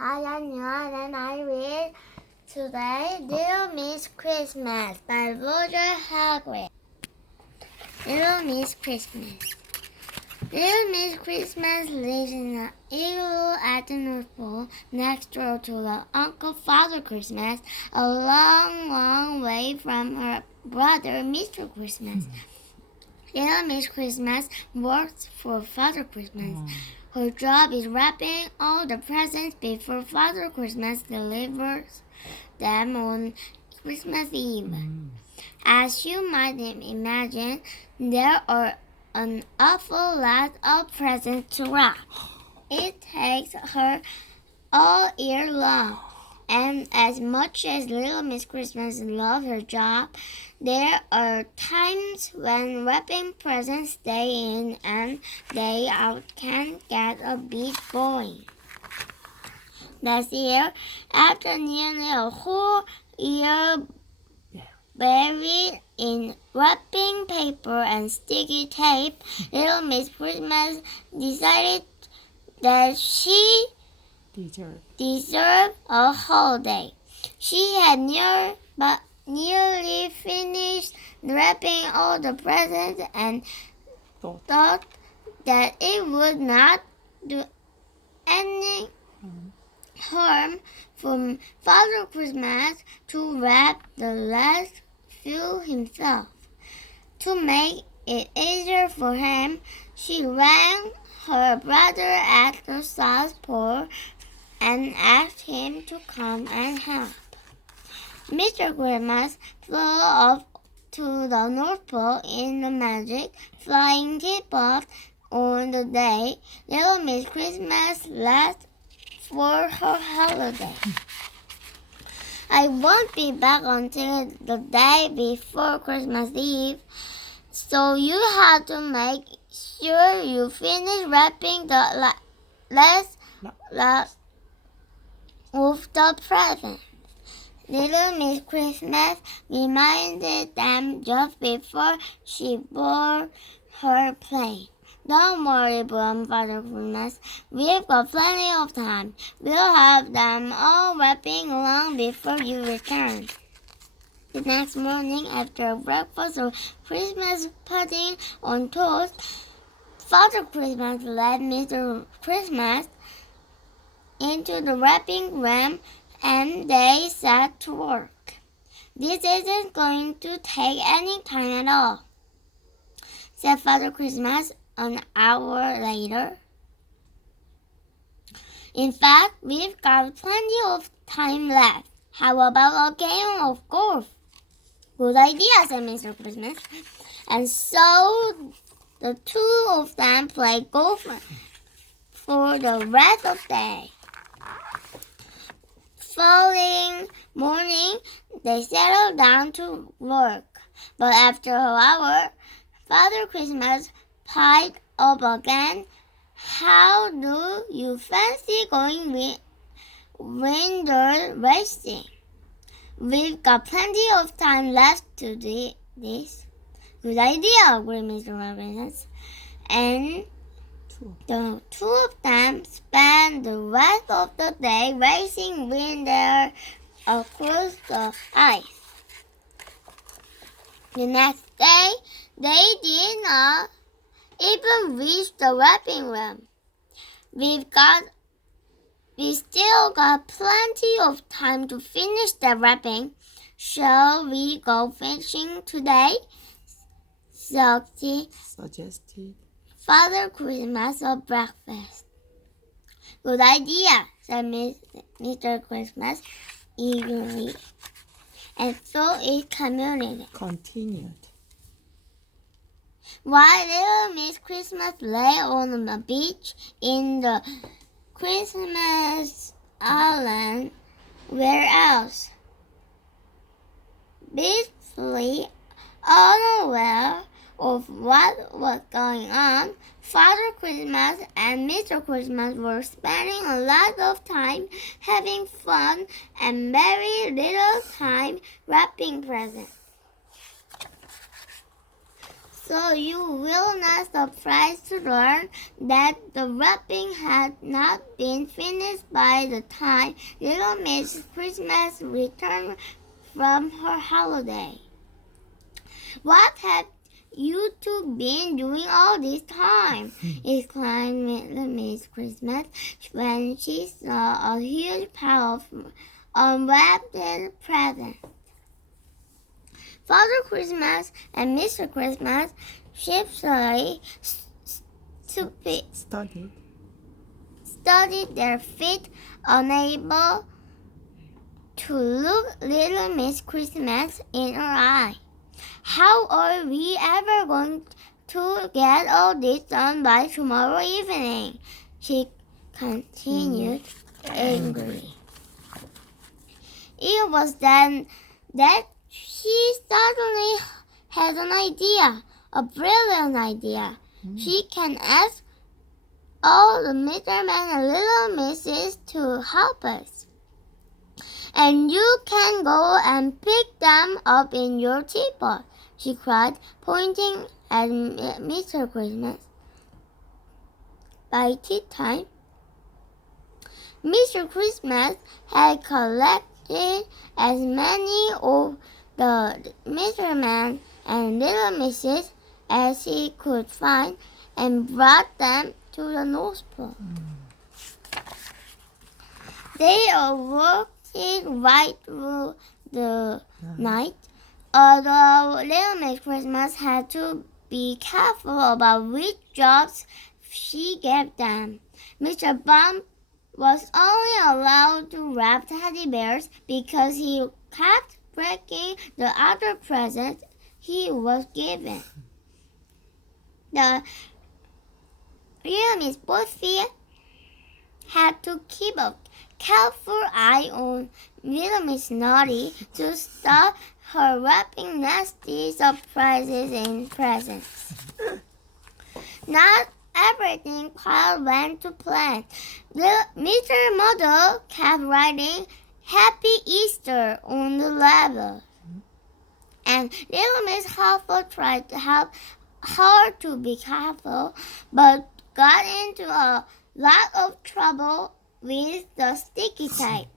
Hi, I'm Yuan and I read today Little Miss Christmas by Roger Hagrid. Little Miss Christmas. Little Miss Christmas lives in an igloo at the North Pole next door to the Uncle Father Christmas, a long, long way from her brother Mr. Christmas. Little Miss Christmas works for Father Christmas. Her job is wrapping all the presents before Father Christmas delivers them on Christmas Eve. As you might imagine, there are an awful lot of presents to wrap. It takes her all year long. And as much as Little Miss Christmas loves her job, there are times when wrapping presents day in and day out can get a bit boring. Last year, after nearly a whole year buried in wrapping paper and sticky tape, Little Miss Christmas decided that she deserved a holiday. She had nearly finished wrapping all the presents and thought that it would not do any harm for Father Christmas to wrap the last few himself. To make it easier for him, she rang her brother at the South Pole and asked him to come and help. Mr. Christmas flew off to the North Pole in the magic flying teapot on the day Little Miss Christmas left for her holiday. I won't be back until the day before Christmas Eve, so you have to make sure you finish wrapping the last of the presents. Little Miss Christmas reminded them just before she boarded her plane. Don't worry, Father Christmas. We've got plenty of time. We'll have them all wrapping along before you return. The next morning, after a breakfast of Christmas pudding on toast, Father Christmas led Mr. Christmas into the wrapping room and they set to work. This isn't going to take any time at all, said Father Christmas an hour later. In fact, we've got plenty of time left. How about a game of golf? Good idea, said Mr. Christmas. And so the two of them played golf for the rest of the day. Following morning, they settled down to work. But after an hour, Father Christmas piped up again. How do you fancy going window racing? We've got plenty of time left to do this. Good idea, agreed Mr. Christmas. And the two of them spent the rest of the day racing windows across the ice. The next day, they did not even reach the wrapping room. We still got plenty of time to finish the wrapping. Shall we go fishing today? Suggested Father Christmas at breakfast. Good idea, said Mr. Christmas eagerly. And so it continued. While Little Miss Christmas lay on the beach in the Christmas island, where else? Blissfully unaware of what was going on, Father Christmas and Mr. Christmas were spending a lot of time having fun and very little time wrapping presents. So you will not surprised to learn that the wrapping had not been finished by the time Little Miss Christmas returned from her holiday. What have you two been doing all this time? Exclaimed Little Miss Christmas when she saw a huge pile of unwrapped presents. Father Christmas and Mr. Christmas sheepishly studied their feet, unable to look Little Miss Christmas in her eye. How are we ever going to get all this done by tomorrow evening? She continued angrily. It was then that she suddenly had an idea, a brilliant idea. She can ask all the Mr. Man and Little Misses to help us. And you can go and pick them up in your teapot, she cried, pointing at Mr. Christmas. By tea time, Mr. Christmas had collected as many of the Mr. Man and Little Misses as he could find and brought them to the North Pole. They awoke right through the night, although Little Miss Christmas had to be careful about which jobs she gave them. Mr. Bump was only allowed to wrap teddy bears because he kept breaking the other presents he was given. The Little Miss Buffy had to keep a careful eye on Little Miss Naughty to stop her wrapping nasty surprises in presents. Not everything quite went to plan. Mr. Muddle kept writing Happy Easter on the label, and Little Miss Huffle tried to help her to be careful, but got into a lot of trouble with the sticky tape.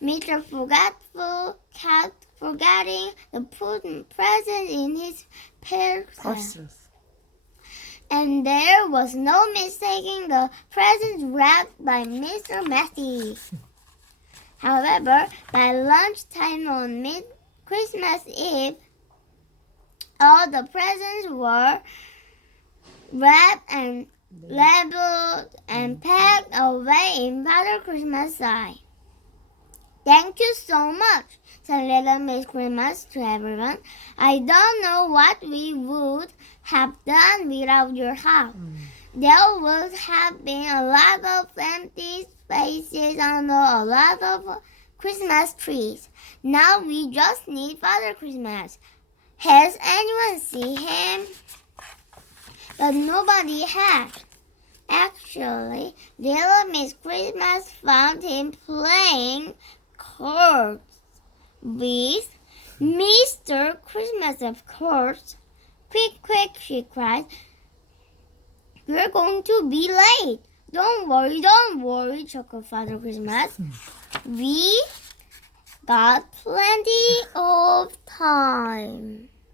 Mr. Forgetful kept forgetting to put presents in his purse. And there was no mistaking the presents wrapped by Mr. Messy. However, by lunchtime on Christmas Eve, all the presents were wrapped and labeled and packed away in Father Christmas' eye. Thank you so much, said Little Miss Christmas to everyone. I don't know what we would have done without your help. There would have been a lot of empty spaces under a lot of Christmas trees. Now we just need Father Christmas. Has anyone seen him? But nobody had. Actually, Little Miss Christmas found him playing cards with Mr. Christmas, of course. Quick, quick, she cried. We're going to be late. Don't worry, chuckled Father Christmas. We got plenty of time.